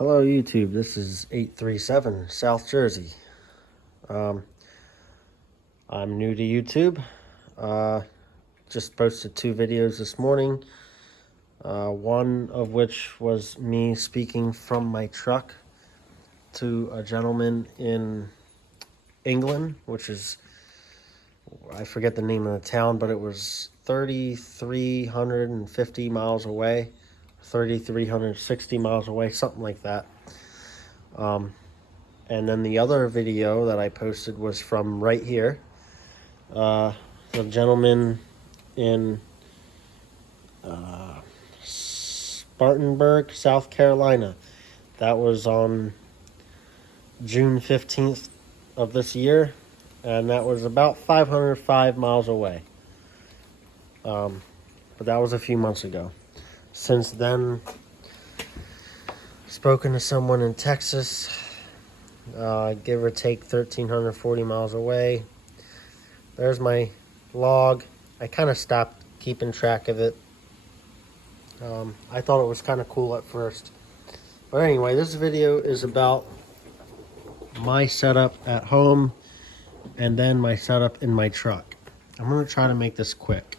Hello YouTube, this is 837 South Jersey. I'm new to YouTube. Just posted 2 videos this morning. One of which was me speaking from my truck to a gentleman in England, which is, I forget the name of the town, but it was 3,350 miles away. 3,360 miles away, something like that. And then the other video that I posted was from right here. The gentleman in Spartanburg, South Carolina. That was on June 15th of this year, and that was about 505 miles away. But that was a few months ago. Since then, spoken to someone in Texas, give or take 1,340 miles away. There's my log. I kind of stopped keeping track of it. I thought it was kind of cool at first. But anyway, this video is about my setup at home and then my setup in my truck. I'm going to try to make this quick.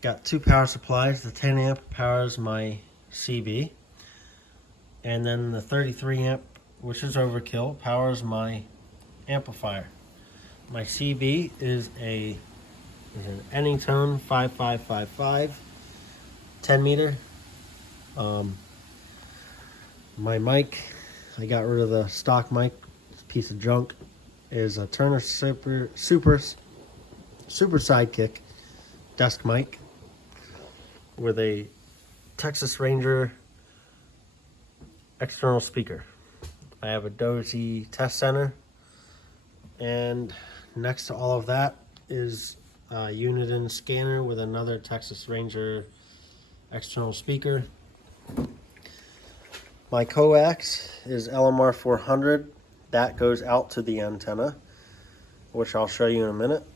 Got 2 power supplies. The 10 amp powers my CB, and then the 33 amp, which is overkill, powers my amplifier. My CB is an Anytone 5555 10 meter. My mic, I got rid of the stock mic, this piece of junk, is a Turner Super Sidekick desk mic with a Texas Ranger external speaker. I have a Dozy test center, and next to all of that is a Uniden scanner with another Texas Ranger external speaker. My coax is LMR 400. That goes out to the antenna, which I'll show you in a minute.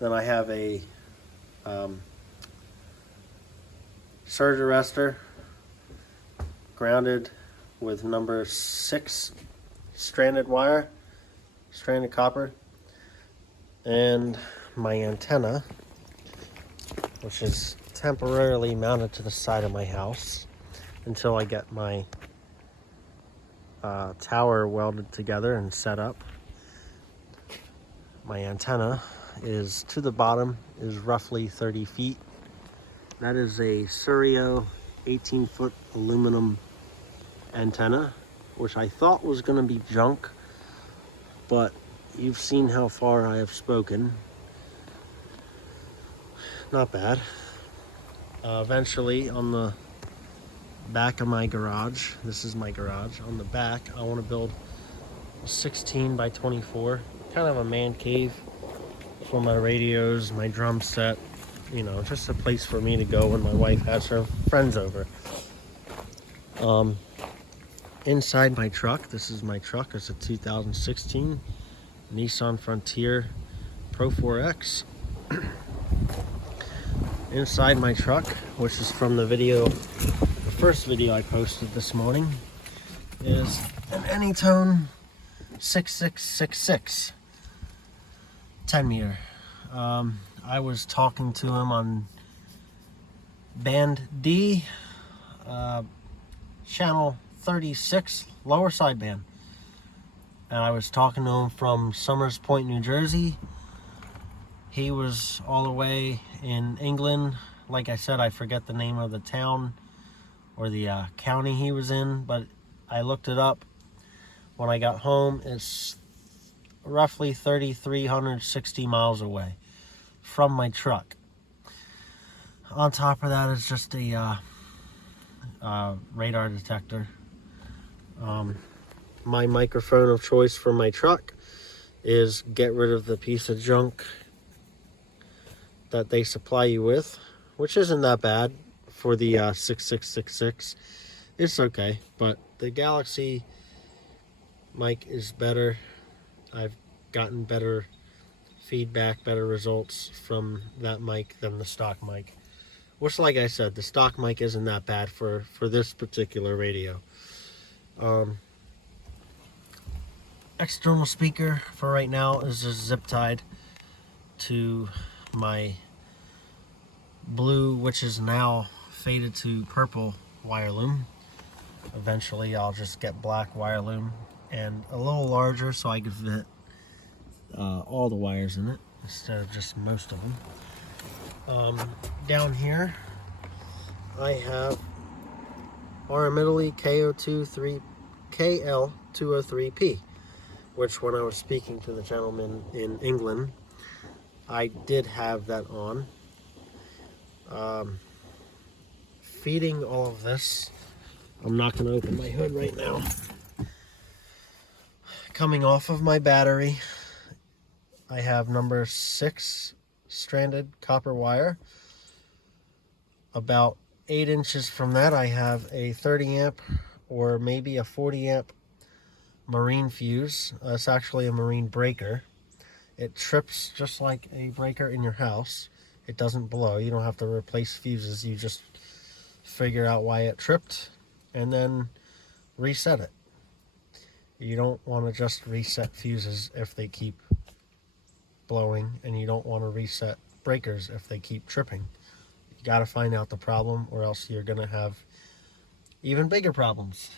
Then I have a surge arrestor grounded with number 6 stranded copper, and my antenna, which is temporarily mounted to the side of my house until I get my tower welded together and set up. My antenna is to the bottom, is roughly 30 feet. That is a Surio 18-foot aluminum antenna, which I thought was going to be junk, but you've seen how far I have spoken. Not bad. Eventually, on the back of my garage, this is my garage, on the back I want to build a 16 by 24, kind of a man cave for my radios, my drum set, you know, just a place for me to go when my wife has her friends over. Inside my truck, this is my truck, it's a 2016 Nissan Frontier Pro 4X. Inside my truck, which is from the first video I posted this morning, is an Anytone 6666 10 meter. I was talking to him on band D, channel 36, lower sideband, and I was talking to him from Somers Point, New Jersey. He was all the way in England. Like I said, I forget the name of the town or the county he was in, but I looked it up when I got home. It's roughly 3,360 miles away from my truck. On top of that is just a radar detector. My microphone of choice for my truck is get rid of the piece of junk that they supply you with, which isn't that bad for the 6666. It's okay, but the Galaxy mic is better. I've gotten better feedback, better results from that mic than the stock mic, which, like I said, the stock mic isn't that bad for this particular radio. External speaker for right now is just zip tied to my blue, which is now faded to purple wire loom. Eventually I'll just get black wire loom and a little larger so I can fit all the wires in it instead of just most of them. Down here I have RM Italy KL203P, which when I was speaking to the gentleman in England, I did have that on. Feeding all of this, I'm not going to open my hood right now. Coming off of my battery, I have number 6 stranded copper wire. About 8 inches from that, I have a 30 amp or maybe a 40 amp marine fuse. It's actually a marine breaker. It trips just like a breaker in your house. It doesn't blow. You don't have to replace fuses. You just figure out why it tripped and then reset it. You don't want to just reset fuses if they keep blowing, and you don't want to reset breakers if they keep tripping. You got to find out the problem, or else you're going to have even bigger problems.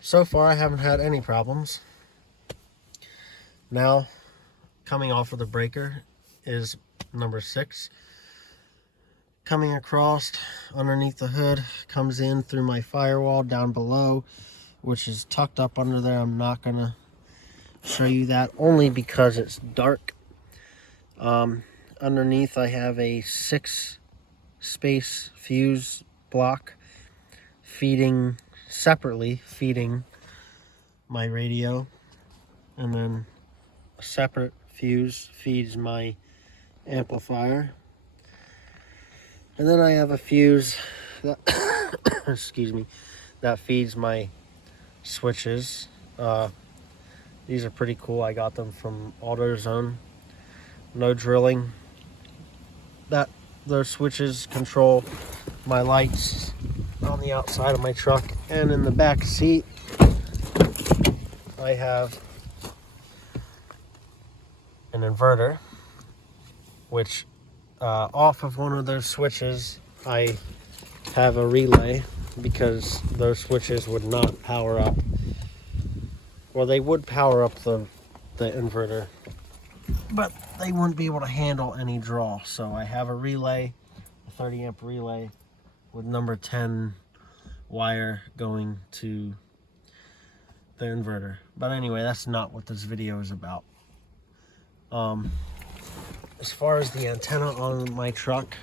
So far I haven't had any problems. Now, coming off of the breaker is number 6. Coming across underneath the hood, comes in through my firewall down below, which is tucked up under there. I'm not going to show you that only because it's dark. Underneath I have a 6 space fuse block separately feeding my radio, and then a separate fuse feeds my amplifier, and then I have a fuse that excuse me, that feeds my switches. These are pretty cool. I got them from AutoZone. No drilling. Those switches control my lights on the outside of my truck, and in the back seat I have an inverter, which off of one of those switches I have a relay, because those switches would not power up. Well, they would power up the inverter, but they wouldn't be able to handle any draw. So I have a relay, a 30 amp relay with number 10 wire going to the inverter. But anyway, that's not what this video is about. As far as the antenna on my truck,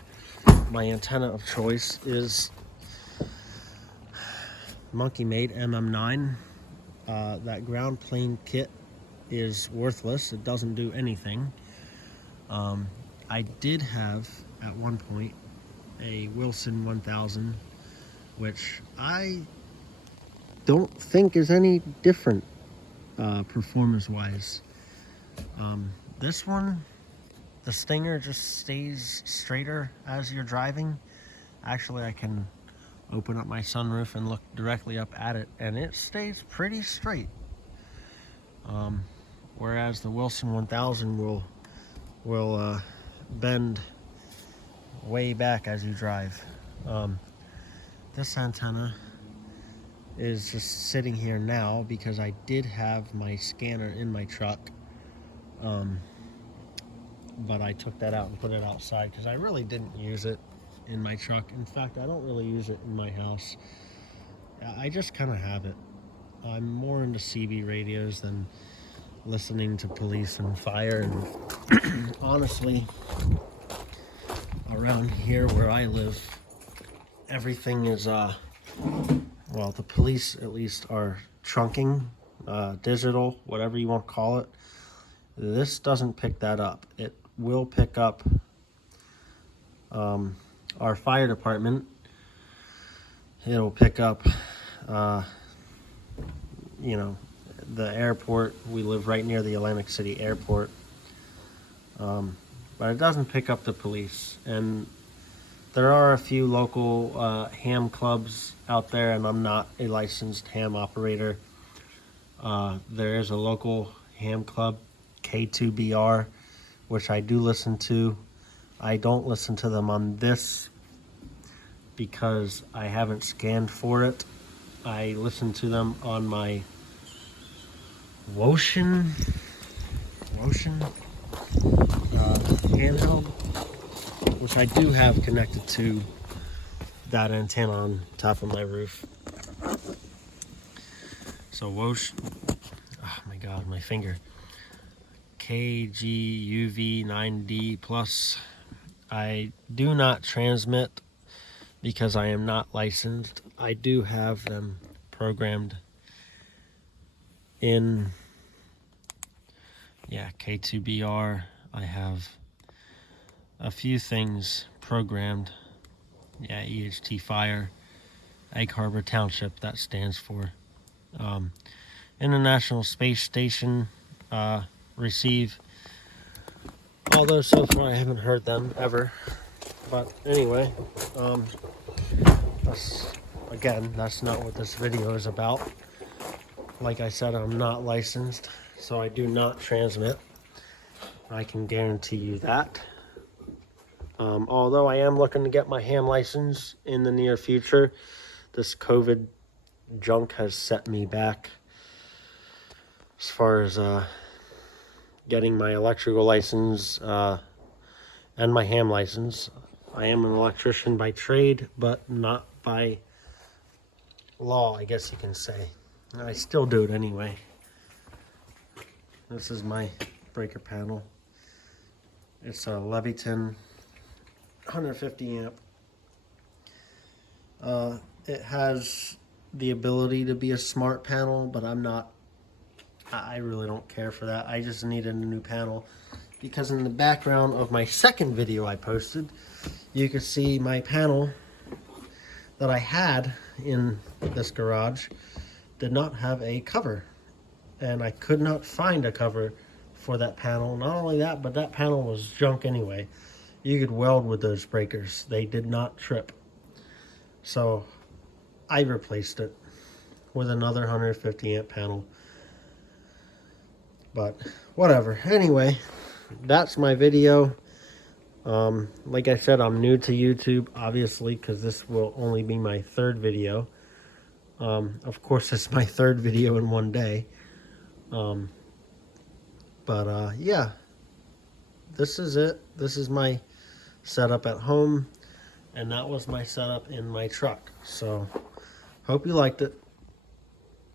my antenna of choice is Monkey Made MM9. That ground plane kit is worthless. It doesn't do anything. I did have at one point a Wilson 1000, which I don't think is any different performance wise. This one, the stinger just stays straighter as you're driving. Actually, I can open up my sunroof and look directly up at it, and it stays pretty straight. Whereas the Wilson 1000 will bend way back as you drive. This antenna is just sitting here now because I did have my scanner in my truck, but I took that out and put it outside because I really didn't use it in my truck. In fact, I don't really use it in my house. I just kind of have it. I'm more into CB radios than listening to police and fire, and honestly, around here where I live, everything is well, the police at least are trunking, digital, whatever you want to call it. This doesn't pick that up. It will pick up our fire department. It'll pick up you know, the airport. We live right near the Atlantic City airport, but it doesn't pick up the police. And there are a few local ham clubs out there, and I'm not a licensed ham operator. There is a local ham club, K2BR, which I do listen to. I don't listen to them on this because I haven't scanned for it. I listen to them on my Wotion handheld, which I do have connected to that antenna on top of my roof. So Wotion, oh my god, my finger. KGUV9D Plus. I do not transmit because I am not licensed. I do have them programmed in, yeah, K2BR. I have a few things programmed. Yeah, EHT Fire, Egg Harbor Township, that stands for. International Space Station, receive. Although so far I haven't heard them ever. But anyway, that's not what this video is about. Like I said, I'm not licensed, so I do not transmit. I can guarantee you that. Although I am looking to get my ham license in the near future, this COVID junk has set me back as far as getting my electrical license and my ham license. I am an electrician by trade, but not by law, I guess you can say. I still do it anyway. This is my breaker panel. It's a Leviton 150 amp. It has the ability to be a smart panel, but I really don't care for that. I just needed a new panel because in the background of my second video I posted, you could see my panel that I had in this garage did not have a cover, and I could not find a cover for that panel. Not only that, but that panel was junk anyway. You could weld with those breakers. They did not trip. So I replaced it with another 150 amp panel. But whatever. Anyway, that's my video. Like I said, I'm new to YouTube, obviously, because this will only be my third video. Of course, it's my third video in one day. Yeah, this is it. This is my setup at home, and that was my setup in my truck. So, hope you liked it.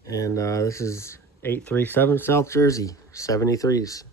And this is 837 South Jersey, 73s.